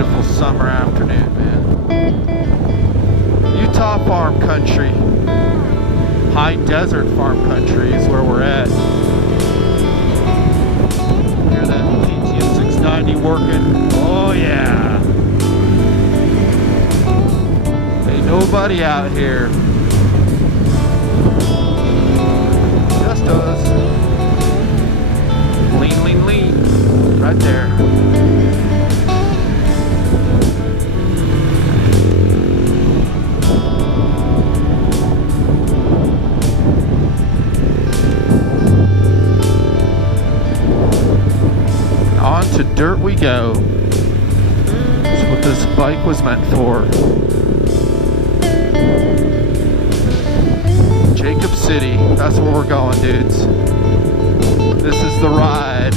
beautiful summer afternoon, man. Utah farm country, high desert farm country is where we're at. Hear that ATM 690 working? Oh yeah. Ain't nobody out here. Just us. Lean, lean, lean. Right there. On to dirt we go. That's what this bike was meant for. Jacob City, that's where we're going, dudes. This is the ride.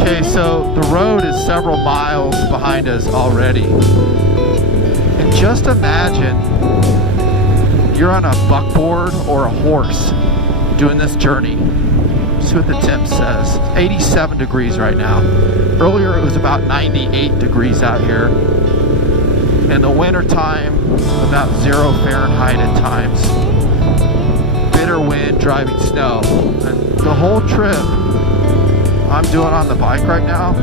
Okay, so the road is several miles behind us already. And just imagine you're on a buckboard or a horse doing this journey. See what the temp says. 87 degrees right now. Earlier it was about 98 degrees out here. In the winter time, about 0 Fahrenheit at times. Bitter wind, driving snow. And the whole trip I'm doing on the bike right now,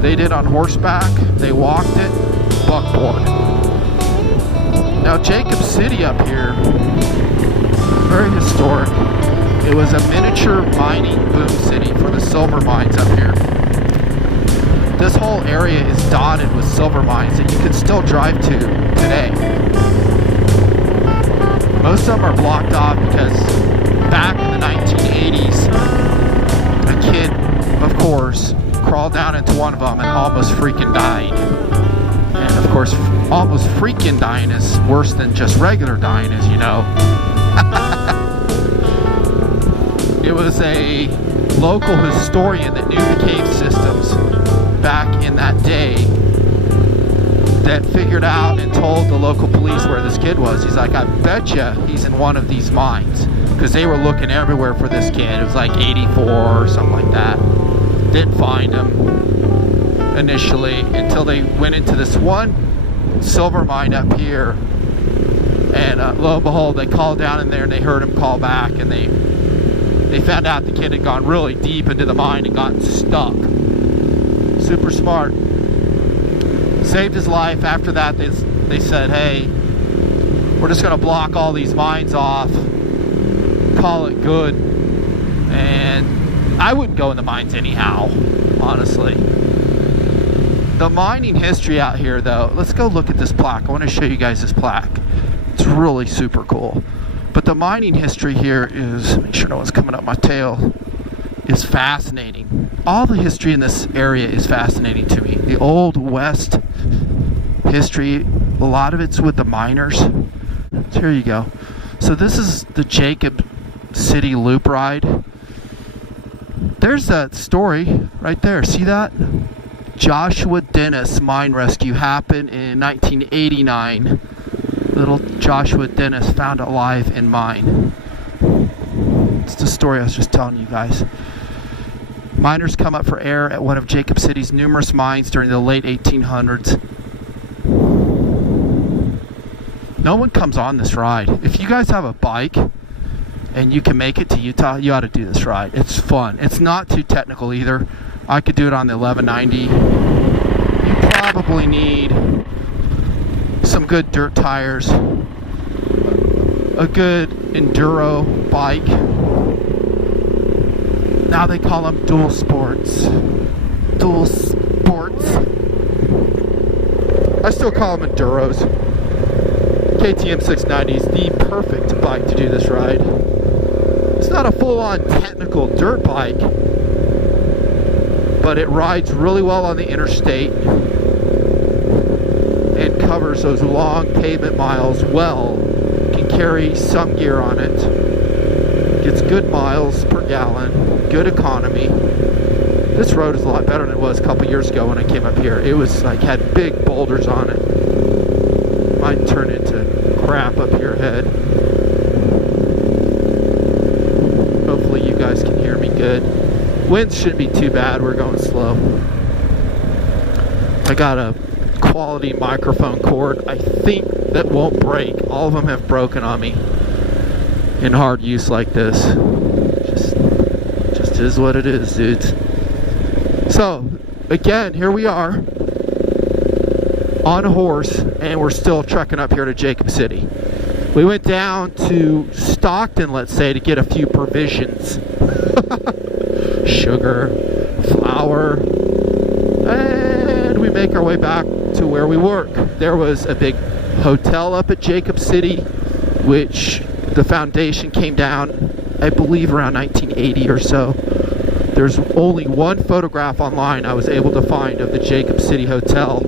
they did on horseback, they walked it, buckboard. Now Jacob City up here, very historic. It was a miniature mining boom city for the silver mines up here. This whole area is dotted with silver mines that you can still drive to today. Most of them are blocked off because back in the 1980s, a kid, of course, crawled down into one of them and almost freaking died. And of course, almost freaking dying is worse than just regular dying, as you know. It was a local historian that knew the cave systems back in that day that figured out and told the local police where this kid was. He's like, I bet you he's in one of these mines, because they were looking everywhere for this kid. It was like 84 or something like that. Didn't find him initially until they went into this one silver mine up here, and lo and behold, they called down in there and they heard him call back, and they found out the kid had gone really deep into the mine and gotten stuck. Super smart. Saved his life. After that, they said, hey, we're just going to block all these mines off, call it good. And I wouldn't go in the mines anyhow, honestly. The mining history out here, though, let's go look at this plaque. I want to show you guys this plaque. It's really super cool. But the mining history here is, make sure no one's coming up my tail, is fascinating. All the history in this area is fascinating to me. The Old West history, a lot of it's with the miners. So here you go. So this is the Jacob City Loop ride. There's that story right there. See that? Joshua Dennis mine rescue happened in 1989. Little Joshua Dennis found alive in mine. It's the story I was just telling you guys. Miners come up for air at one of Jacob City's numerous mines during the late 1800s. No one comes on this ride. If you guys have a bike and you can make it to Utah, you ought to do this ride. It's fun. It's not too technical either. I could do it on the 1190. You probably need some good dirt tires, a good enduro bike. Now they call them dual sports. Dual sports. I still call them enduros. KTM 690 is the perfect bike to do this ride. It's not a full-on technical dirt bike, but it rides really well on the interstate and covers those long pavement miles well. Can carry some gear on it. Gets good miles per gallon, good economy. This road is a lot better than it was a couple years ago when I came up here. It was like, had big boulders on it. Might turn into crap up here ahead. Hopefully you guys can hear me good. Winds shouldn't be too bad. We're going slow. I got a quality microphone cord, I think, that won't break. All of them have broken on me in hard use like this. Just is what it is, dudes. So again, here we are on a horse, and we're still trekking up here to Jacob City. We went down to Stockton, let's say, to get a few provisions. Sugar, flour, and we make our way back to where we work. There was a big hotel up at Jacob City, which the foundation came down, I believe, around 1980 or so. There's only one photograph online I was able to find of the Jacob City Hotel,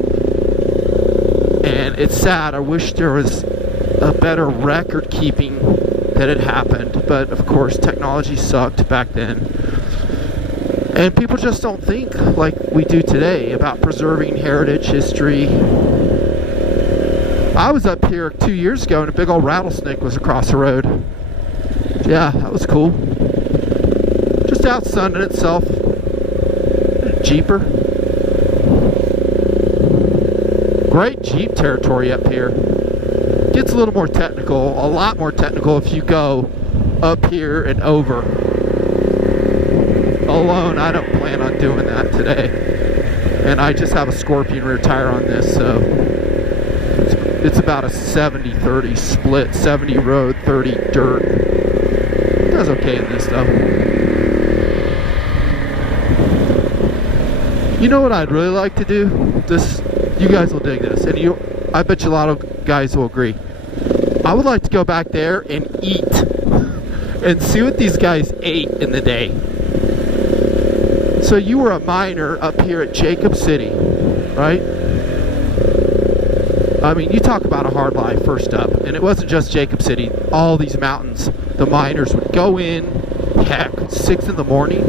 and it's sad. I wish there was a better record keeping that had happened, but of course technology sucked back then, and people just don't think like we do today about preserving heritage, history. I was up here 2 years ago and a big old rattlesnake was across the road. Yeah, that was cool. Just out sunning itself. Jeeper. Great Jeep territory up here. Gets a little more technical, a lot more technical if you go up here and over. Alone, I don't plan on doing that today. And I just have a Scorpion rear tire on this, so it's about a 70-30 split, 70 road, 30 dirt. It does okay in this though. You know what I'd really like to do? This, you guys will dig this, and I bet you a lot of guys will agree. I would like to go back there and eat and see what these guys ate in the day. So you were a miner up here at Jacob City, right? I mean, you talk about a hard life first up, and it wasn't just Jacob City. All these mountains, the miners would go in, heck, 6 in the morning,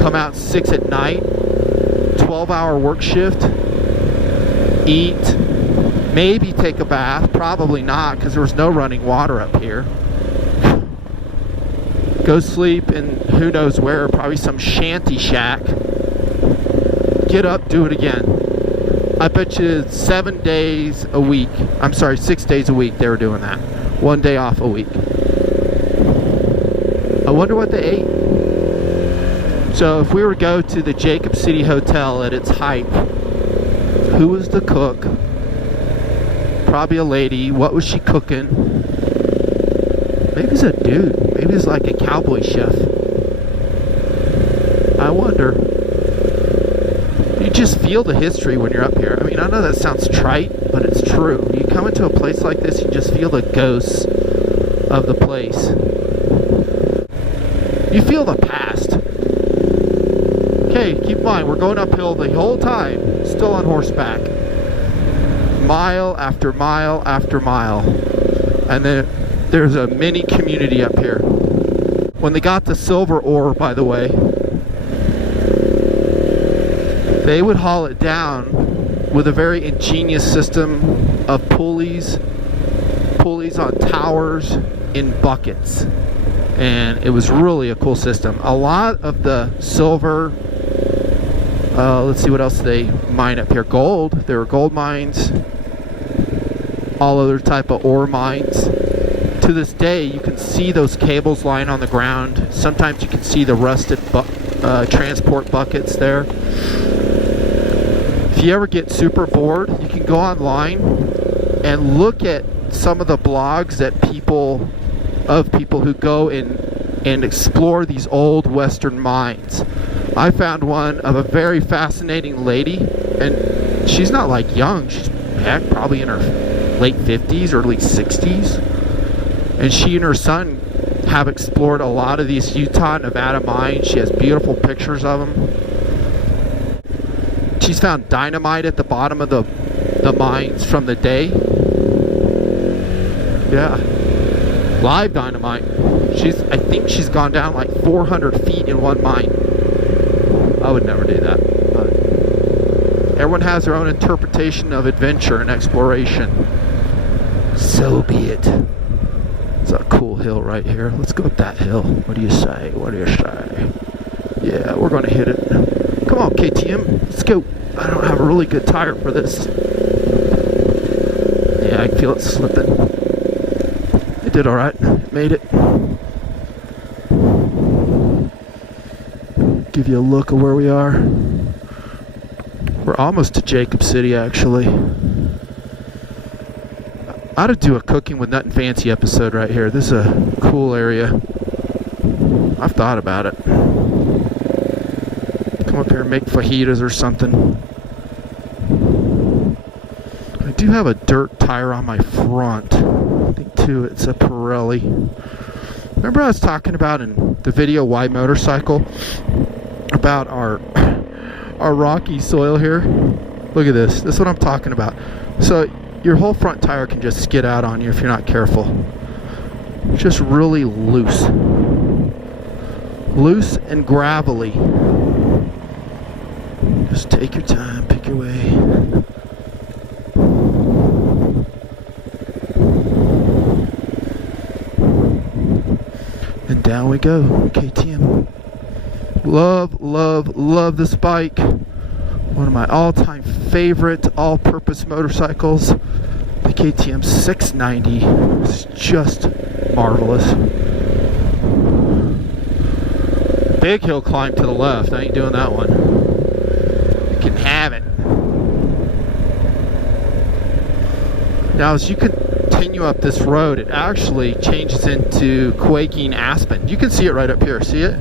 come out 6 at night, 12-hour work shift, eat, maybe take a bath, probably not, because there was no running water up here. Go sleep in who knows where, probably some shanty shack. Get up, do it again. I bet you 7 days a week, I'm sorry, 6 days a week they were doing that. 1 day off a week. I wonder what they ate. So if we were to go to the Jacob City Hotel at its height, who was the cook? Probably a lady. What was she cooking? Maybe it's a dude. Maybe it's like a cowboy chef. I wonder. You just feel the history when you're up here. I mean, I know that sounds trite, but it's true. You come into a place like this, you just feel the ghosts of the place. You feel the past. Okay, keep in mind, we're going uphill the whole time, still on horseback. Mile after mile after mile. And then there's a mini community up here. When they got the silver ore, by the way, they would haul it down with a very ingenious system of pulleys on towers in buckets. And it was really a cool system. A lot of the silver, let's see what else they mine up here. Gold. There were gold mines, all other type of ore mines. To this day, you can see those cables lying on the ground. Sometimes you can see the rusted transport buckets there. If you ever get super bored, you can go online and look at some of the blogs that people who go and explore these old western mines. I found one of a very fascinating lady, and she's not like young. She's heck, probably in her late 50s, early 60s. And she and her son have explored a lot of these Utah, Nevada mines. She has beautiful pictures of them. She's found dynamite at the bottom of the mines from the day. Yeah. Live dynamite. I think she's gone down like 400 feet in one mine. I would never do that. But everyone has their own interpretation of adventure and exploration. So be it. It's a cool hill right here. Let's go up that hill. What do you say? What do you say? Yeah, we're going to hit it. Come on, KTM. Let's go. I don't have a really good tire for this. Yeah, I can feel it slipping. It did alright. Made it. Give you a look of where we are. We're almost to Jacob City, actually. I ought to do a cooking with Nut and Fancy episode right here. This is a cool area. I've thought about it. Come up here and make fajitas or something. I do have a dirt tire on my front. I think too, it's a Pirelli. Remember I was talking about in the video Why Motorcycle about our rocky soil here? Look at this. This is what I'm talking about. So your whole front tire can just skid out on you if you're not careful. Just really loose. Loose and gravelly. Just take your time, pick your way. And down we go, KTM. Love, love, love this bike. One of my all-time favorite all-purpose motorcycles. The KTM 690 is just marvelous. Big hill climb to the left. I ain't doing that one. You can have it. Now, as you continue up this road, it actually changes into quaking aspen. You can see it right up here. See it?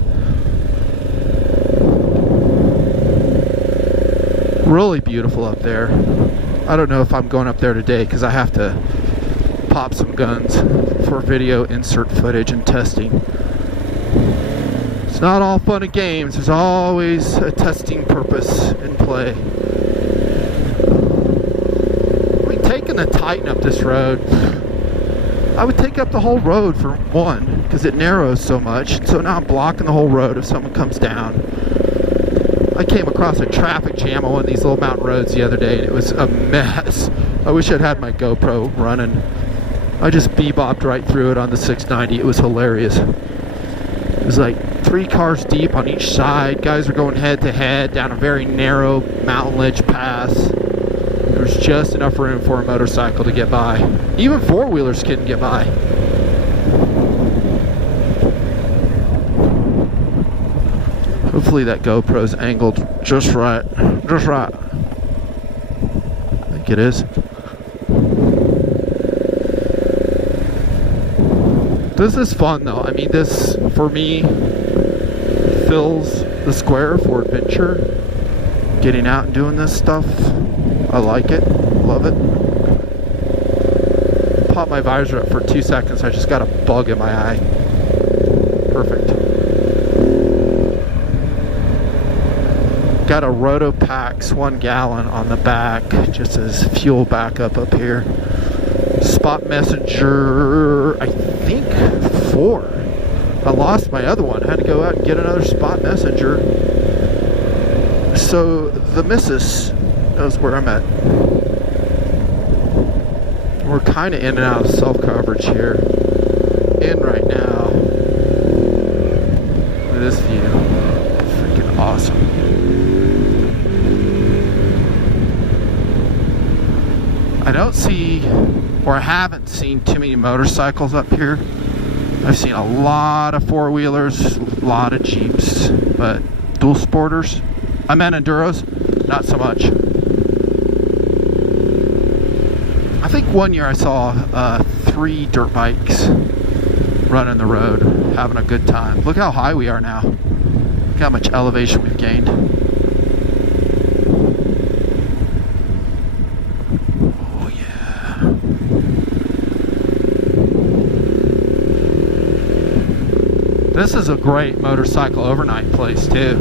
Really beautiful up there. I don't know if I'm going up there today because I have to pop some guns for video insert footage and testing. It's not all fun and games. There's always a testing purpose in play. We've taken the Titan up this road. I would take up the whole road for one because it narrows so much. So now I'm blocking the whole road if someone comes down. I came across a traffic jam on one of these little mountain roads the other day, and it was a mess. I wish I'd had my GoPro running. I just bebopped right through it on the 690. It was hilarious. It was like 3 cars deep on each side. Guys were going head to head down a very narrow mountain ledge pass. There was just enough room for a motorcycle to get by. Even four-wheelers couldn't get by. Hopefully that GoPro's angled just right. Just right. I think it is. This is fun though. I mean, this, for me, fills the square for adventure. Getting out and doing this stuff. I like it. Love it. Pop my visor up for 2 seconds. I just got a bug in my eye. Perfect. Got a Rotopax 1 gallon on the back, just as fuel backup up here. Spot Messenger, I think 4. I lost my other one. I had to go out and get another Spot Messenger. So the missus knows where I'm at. We're kind of in and out of self-coverage here. In right now. Look at this view. Freaking awesome. I don't see, or I haven't seen too many motorcycles up here. I've seen a lot of four-wheelers, a lot of Jeeps, but dual sporters, I meant enduros, not so much. I think one year I saw 3 dirt bikes running the road, having a good time. Look how high we are now. Look how much elevation we've gained. This is a great motorcycle overnight place too.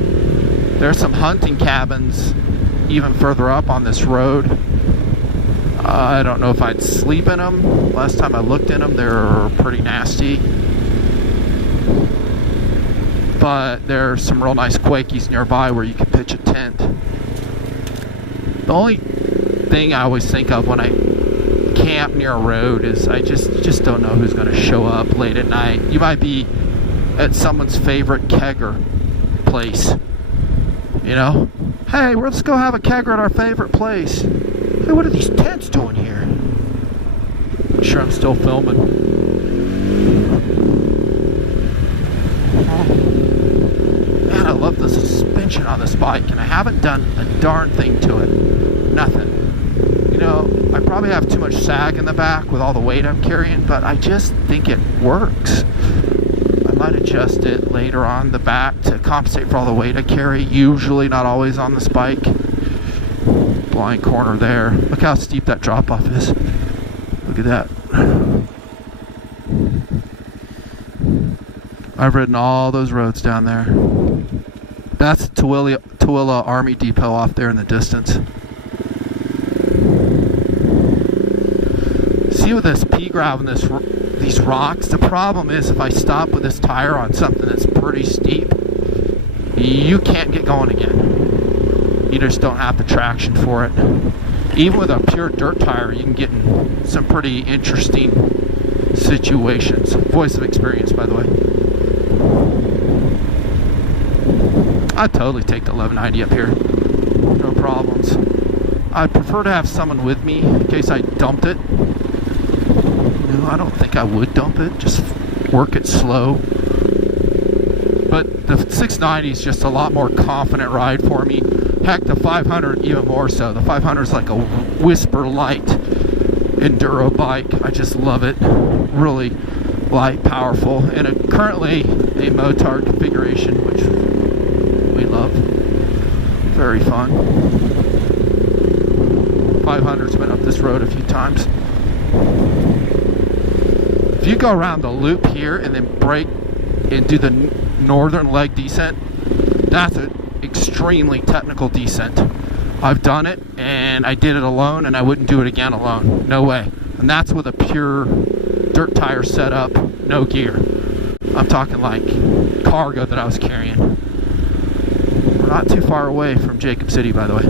There's some hunting cabins even further up on this road. I don't know if I'd sleep in them. Last time I looked in them, they're pretty nasty. But there's some real nice Quakies nearby where you can pitch a tent. The only thing I always think of when I camp near a road is I just don't know who's going to show up late at night. You might be at someone's favorite kegger place. You know? Hey, let's go have a kegger at our favorite place. Hey, what are these tents doing here? I'm sure I'm still filming. Man, I love the suspension on this bike, and I haven't done a darn thing to it. Nothing. You know, I probably have too much sag in the back with all the weight I'm carrying, but I just think it works. I might adjust it later on the back to compensate for all the weight I carry. Usually, not always on this bike. Blind corner there. Look how steep that drop off is. Look at that. I've ridden all those roads down there. That's Tooele Army Depot off there in the distance. See with this pea gravel and these rocks, the problem is if I stop with this tire on something that's pretty steep, you can't get going again. You just don't have the traction for it. Even with a pure dirt tire, you can get in some pretty interesting situations. Voice of experience, by the way. I'd totally take the 1190 up here. No problems. I'd prefer to have someone with me in case I dumped it. No, I don't think I would dump it. Just work it slow. But the 690 is just a lot more confident ride for me. Heck, the 500 even more so. The 500 is like a whisper light enduro bike. I just love it. Really light, powerful, and currently a motard configuration, which we love. Very fun. 500's been up this road a few times. If you go around the loop here and then brake and do the northern leg descent, that's an extremely technical descent. I've done it, and I did it alone, and I wouldn't do it again alone. No way. And that's with a pure dirt tire setup, no gear. I'm talking like cargo that I was carrying. We're not too far away from Jacob City, by the way.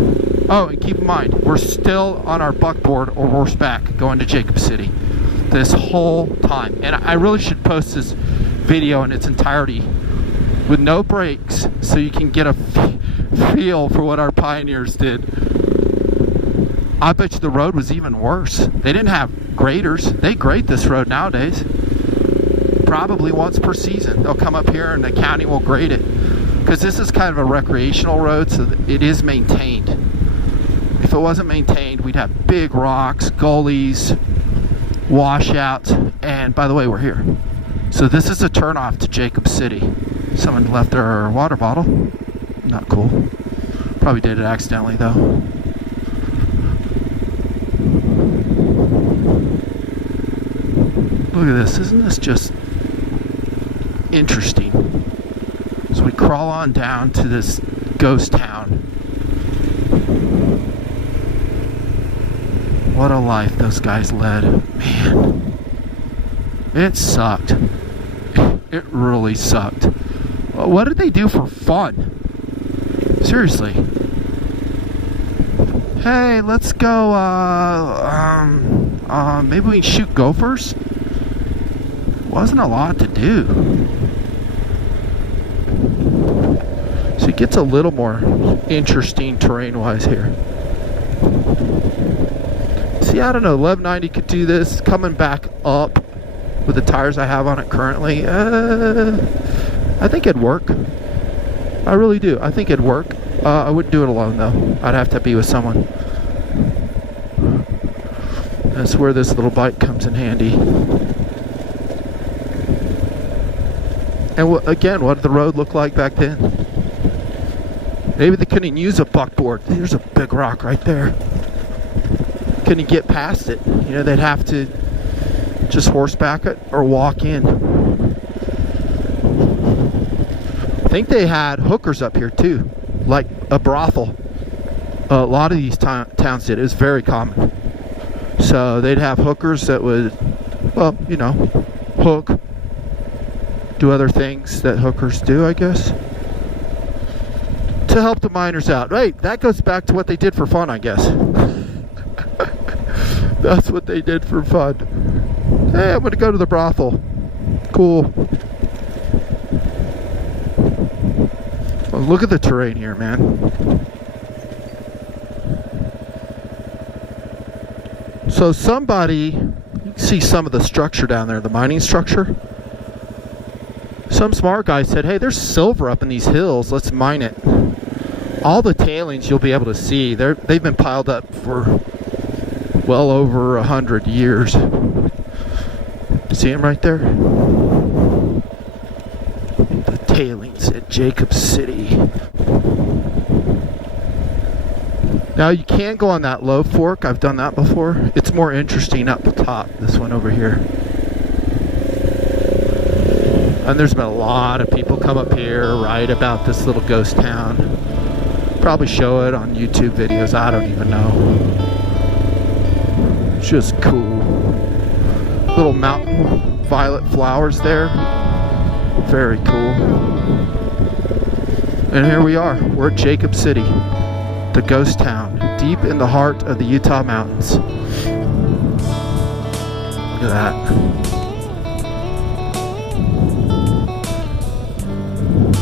Oh, and keep in mind, we're still on our buckboard or horseback going to Jacob City this whole time. And I really should post this video in its entirety with no brakes so you can get a feel for what our pioneers did. I bet you the road was even worse. They didn't have graders. They grade this road nowadays. Probably once per season. They'll come up here and the county will grade it. Because this is kind of a recreational road, so it is maintained. If it wasn't maintained, we'd have big rocks, gullies, washouts, and by the way, we're here. So this is a turnoff to Jacob City. Someone left their water bottle. Not cool. Probably did it accidentally though. Look at this. Isn't this just interesting? So we crawl on down to this ghost town. What a life those guys led. Man. It sucked. It really sucked. What did they do for fun? Seriously. Hey, let's go, maybe we can shoot gophers? Wasn't a lot to do. So it gets a little more interesting terrain-wise here. See, I don't know, 1190 could do this. Coming back up with the tires I have on it currently, I think it'd work. I really do. I think it'd work. I wouldn't do it alone though. I'd have to be with someone. That's where this little bike comes in handy. And again, what did the road look like back then? Maybe they couldn't use a buckboard. There's a big rock right there. Couldn't get past it. You know, they'd have to just horseback it or walk in. I think they had hookers up here too, like a brothel. A lot of these towns did. It was very common. So they'd have hookers that would, well, you know, hook, do other things that hookers do, I guess, to help the miners out. Right, that goes back to what they did for fun, I guess. That's what they did for fun. Hey, I'm gonna go to the brothel. Cool. Oh, look at the terrain here, man. So somebody, you can see some of the structure down there, the mining structure. Some smart guy said, hey, there's silver up in these hills, let's mine it. All the tailings you'll be able to see, they've been piled up for well over 100 years. See them right there? The tailings at Jacob City. Now you can go on that low fork. I've done that before. It's more interesting up the top, this one over here. And there's been a lot of people come up here, write about this little ghost town. Probably show it on YouTube videos, I don't even know. It's just cool. Little mountain violet flowers there. Very cool. And here we are. We're at Jacob City, the ghost town, deep in the heart of the Utah mountains. Look at that.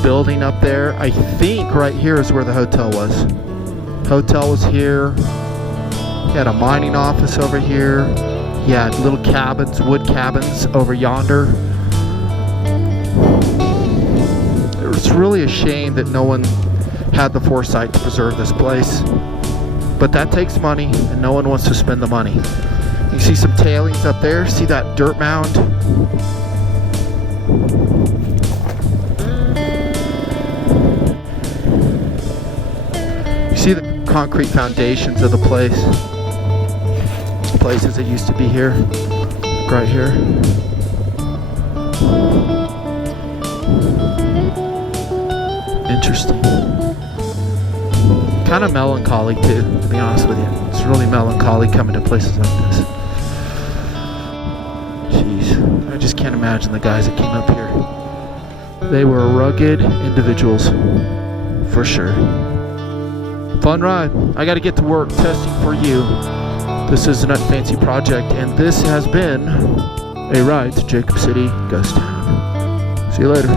Building up there. I think right here is where the hotel was. Hotel was here. You had a mining office over here. You had little cabins, wood cabins over yonder. It's really a shame that no one had the foresight to preserve this place. But that takes money, and no one wants to spend the money. You see some tailings up there. See that dirt mound? You see the concrete foundations of the place. Places that used to be here. Right here. Interesting. Kind of melancholy too, to be honest with you. It's really melancholy coming to places like this. Jeez, I just can't imagine the guys that came up here. They were rugged individuals, for sure. Fun ride. I got to get to work testing for you. This is the Nut Fancy Project, and this has been a ride to Jacob City Ghost Town. See you later.